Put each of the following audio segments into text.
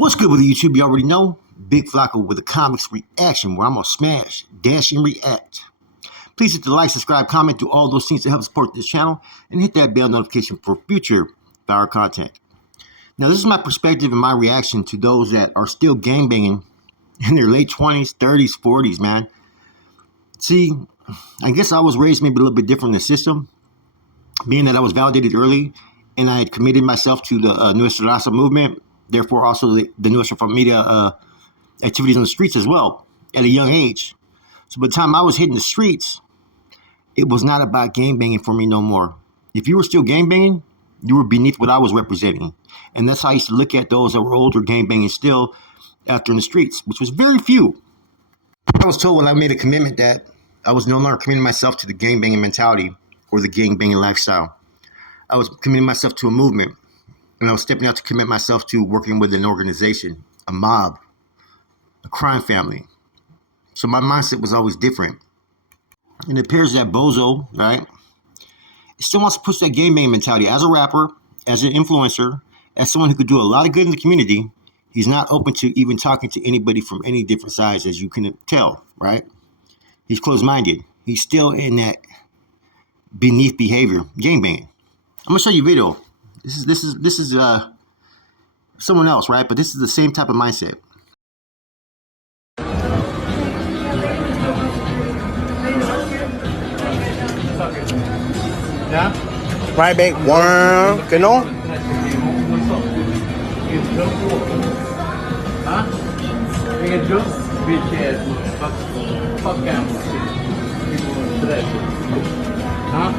What's good with YouTube? You already know. Big Flacco with a comics reaction where I'm going to smash, dash, and react. Please hit the like, subscribe, comment, do all those things to help support this channel, and hit that bell notification for future Fire content. Now, this is my perspective and my reaction to those that are still gangbanging in their late 20s, 30s, 40s, man. See, I guess I was raised maybe a little bit different in the system, being that I was validated early and I had committed myself to the Nuestra Raza movement, therefore also the Nuestra Familia activities on the streets as well at a young age. So by the time I was hitting the streets, it was not about gangbanging for me no more. If you were still gangbanging, you were beneath what I was representing. And that's how I used to look at those that were older gangbanging still out there in the streets, which was very few. I was told when I made a commitment that I was no longer committing myself to the gangbanging mentality or the gangbanging lifestyle. I was committing myself to a movement, and I was stepping out to commit myself to working with an organization, a mob, a crime family. So my mindset was always different. And it appears that Bozo, right, still wants to push that gangbanging mentality as a rapper, as an influencer, as someone who could do a lot of good in the community. He's not open to even talking to anybody from any different sides, as you can tell, right? He's closed-minded. He's still in that beneath behavior, gangbanging. I'm gonna show you a video. This is someone else, right? But this is the same type of mindset. Yeah? Right back, worm, que no? Huh? Nigga, do bitch ass motherfucker. Fuck out of shit. Huh?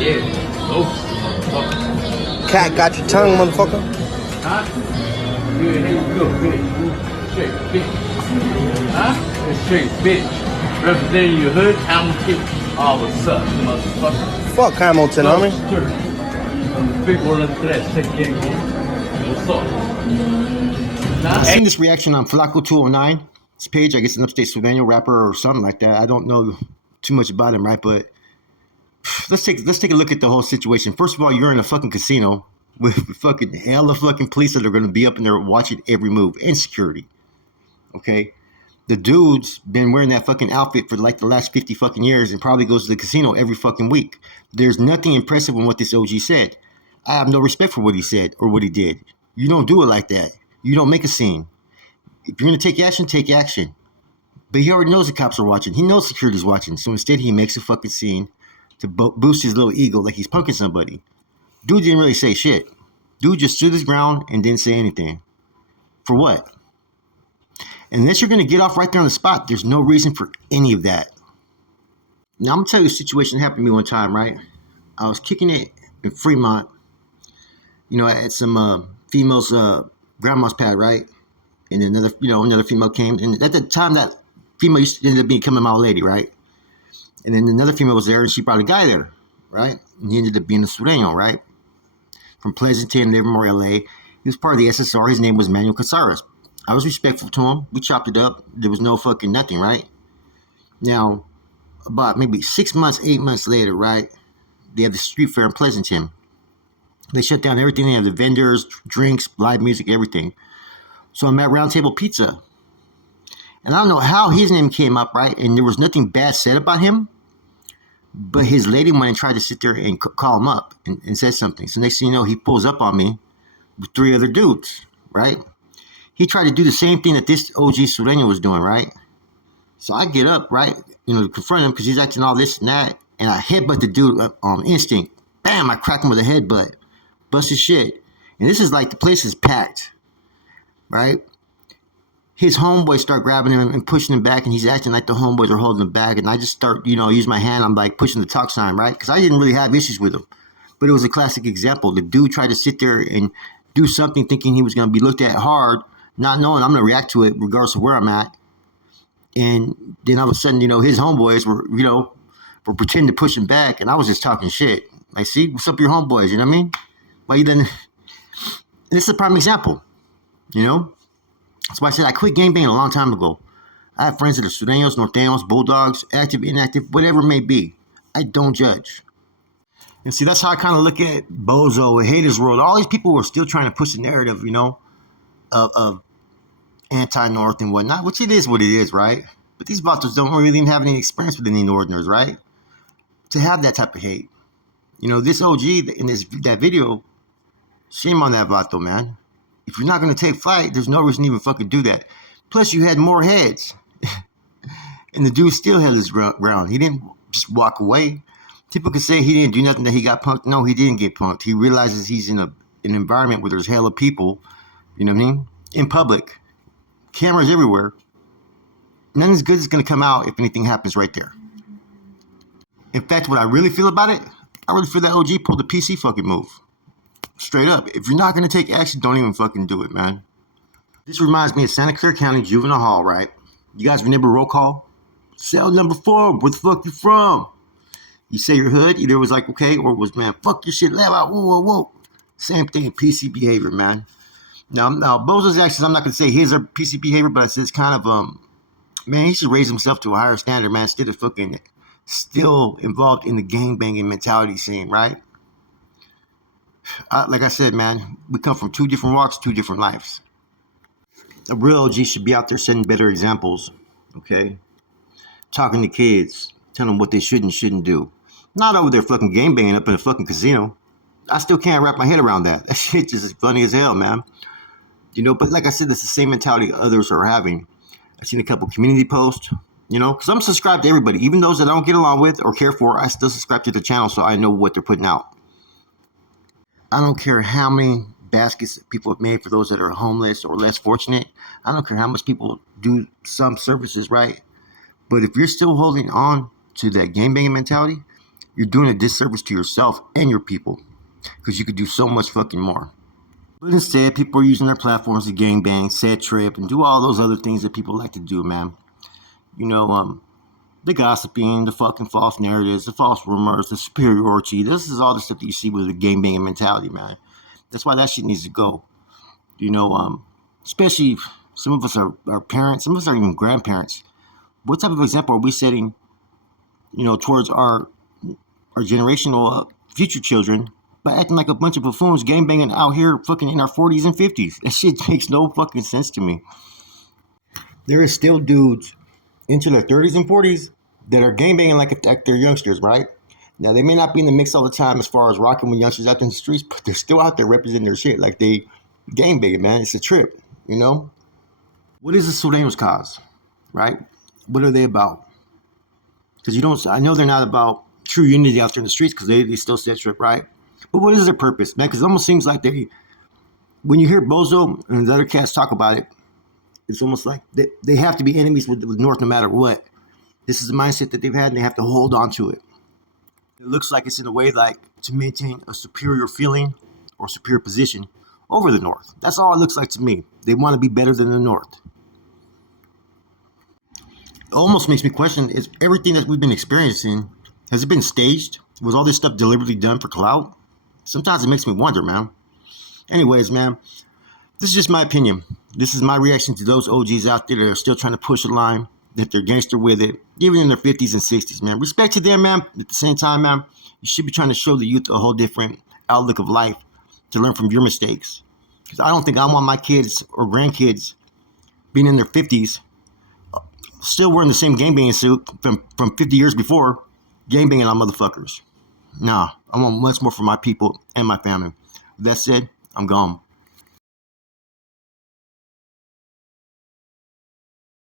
Yeah. Oh, Cat got your tongue, motherfucker. huh? Here you go, bitch. Straight bitch. Huh? Straight bitch. Representing your hood, Hamilton. Oh, what's up, motherfucker? Fuck Hamilton, homie. Big word of threat, take it. What's up? I've seen this reaction on Flacco209. This page, I guess an upstate Slovenian rapper or something like that. I don't know too much about him, right? But let's take a look at the whole situation. First of all, you're in a fucking casino with fucking hella fucking police that are going to be up in there watching every move and security. Okay? The dude's been wearing that fucking outfit for like the last 50 fucking years and probably goes to the casino every fucking week. There's nothing impressive in what this OG said. I have no respect for what he said or what he did. You don't do it like that. You don't make a scene. If you're going to take action, take action. But he already knows the cops are watching. He knows security's watching. So instead, he makes a fucking scene to boost his little ego like he's punking somebody. Dude didn't really say shit. Dude just stood his ground and didn't say anything. For what? Unless you're going to get off right there on the spot, there's no reason for any of that. Now, I'm going to tell you a situation that happened to me one time, right? I was kicking it in Fremont, you know, at some female's grandma's pad, right? And another female came. And at the time, that female ended up becoming my old lady, right? And then another female was there, and she brought a guy there, right? And he ended up being a Sureño, right? From Pleasanton, Livermore, LA. He was part of the SSR. His name was Manuel Casares. I was respectful to him. We chopped it up. There was no fucking nothing, right? Now, about maybe 6 months, 8 months later, right? They have the street fair in Pleasanton. They shut down everything. They have the vendors, drinks, live music, everything. So I'm at Round Table Pizza. And I don't know how his name came up, right? And there was nothing bad said about him. But his lady went and tried to sit there and call him up and said something. So next thing you know, he pulls up on me with 3 other dudes, right? He tried to do the same thing that this OG Sureño was doing, right? So I get up, right, to confront him because he's acting all this and that. And I headbutt the dude on instinct. Bam, I crack him with a headbutt. Bust his shit. And this is like the place is packed, right? His homeboys start grabbing him and pushing him back, and he's acting like the homeboys are holding him back. And I just start, use my hand. I'm like pushing the talk sign, right? Because I didn't really have issues with him. But it was a classic example. The dude tried to sit there and do something thinking he was going to be looked at hard, not knowing I'm going to react to it regardless of where I'm at. And then all of a sudden, his homeboys were pretending to push him back, and I was just talking shit. Like, see, what's up, your homeboys? You know what I mean? Why you then? This is a prime example, That's why I said I quit gangbanging a long time ago. I have friends that are Sureños, Norteños, Bulldogs, active, inactive, whatever it may be. I don't judge. And see, that's how I kind of look at Bozo and Haters World. All these people who are still trying to push the narrative, you know, of anti-North and whatnot, which it is what it is, right? But these vatos don't really even have any experience with any Northerners, right? To have that type of hate. You know, this OG in that video, shame on that vato, man. If you're not going to take flight, there's no reason to even fucking do that. Plus, you had more heads. And the dude still held his ground. He didn't just walk away. People could say he didn't do nothing, that he got punked. No, he didn't get punked. He realizes he's in an environment where there's hella people, you know what I mean? In public. Cameras everywhere. Nothing as good is going to come out if anything happens right there. In fact, what I really feel about it, I really feel that OG pulled the PC fucking move. Straight up. If you're not going to take action, don't even fucking do it, man. This reminds me of Santa Clara County Juvenile Hall, right? You guys remember roll call? Cell number 4, where the fuck you from? You say your hood, either it was like, okay, or it was, man, fuck your shit, loud out, whoa, whoa, whoa. Same thing, PC behavior, man. Now Bozo's actions, I'm not going to say his are PC behavior, but I said it's kind of, man, he should raise himself to a higher standard, man, instead of fucking still involved in the gangbanging mentality scene, right? Like I said, man, we come from 2 different walks, 2 different lives. A real OG should be out there setting better examples, okay? Talking to kids, telling them what they should and shouldn't do. Not over there fucking gangbanging up in a fucking casino. I still can't wrap my head around that. That shit just is funny as hell, man. You know, but like I said, that's the same mentality others are having. I've seen a couple community posts, you know, because I'm subscribed to everybody. Even those that I don't get along with or care for, I still subscribe to the channel so I know what they're putting out. I don't care how many baskets people have made for those that are homeless or less fortunate. I don't care how much people do some services, right? But if you're still holding on to that gangbanging mentality, you're doing a disservice to yourself and your people, because you could do so much fucking more. But instead, people are using their platforms to gangbang, set trip, and do all those other things that people like to do, man. You know, the gossiping, the fucking false narratives, the false rumors, the superiority. This is all the stuff that you see with the gangbanging mentality, man. That's why that shit needs to go. You know, especially some of us are parents, some of us are even grandparents. What type of example are we setting, you know, towards our generational future children by acting like a bunch of buffoons gangbanging out here fucking in our 40s and 50s? That shit makes no fucking sense to me. There is still dudes into their 30s and 40s that are gangbanging like they're youngsters, right? Now, they may not be in the mix all the time as far as rocking with youngsters out in the streets, but they're still out there representing their shit like they gangbanging, man. It's a trip, you know? What is the Sureños cause, right? What are they about? Because I know they're not about true unity out there in the streets because they still set trip, right? But what is their purpose, man? Because it almost seems like when you hear Bozo and the other cats talk about it, it's almost like they have to be enemies with North no matter what. This is the mindset that they've had, and they have to hold on to it. It looks like it's in a way like to maintain a superior feeling or superior position over the North. That's all it looks like to me. They want to be better than the North. It almost makes me question, is everything that we've been experiencing, has it been staged? Was all this stuff deliberately done for clout? Sometimes it makes me wonder, man. Anyways, man, this is just my opinion. This is my reaction to those OGs out there that are still trying to push a line, that they're gangster with it, even in their 50s and 60s, man. Respect to them, man. At the same time, man, you should be trying to show the youth a whole different outlook of life to learn from your mistakes. Because I don't think I want my kids or grandkids being in their 50s still wearing the same gangbanging suit from 50 years before, gangbanging on motherfuckers. Nah, I want much more for my people and my family. With that said, I'm gone.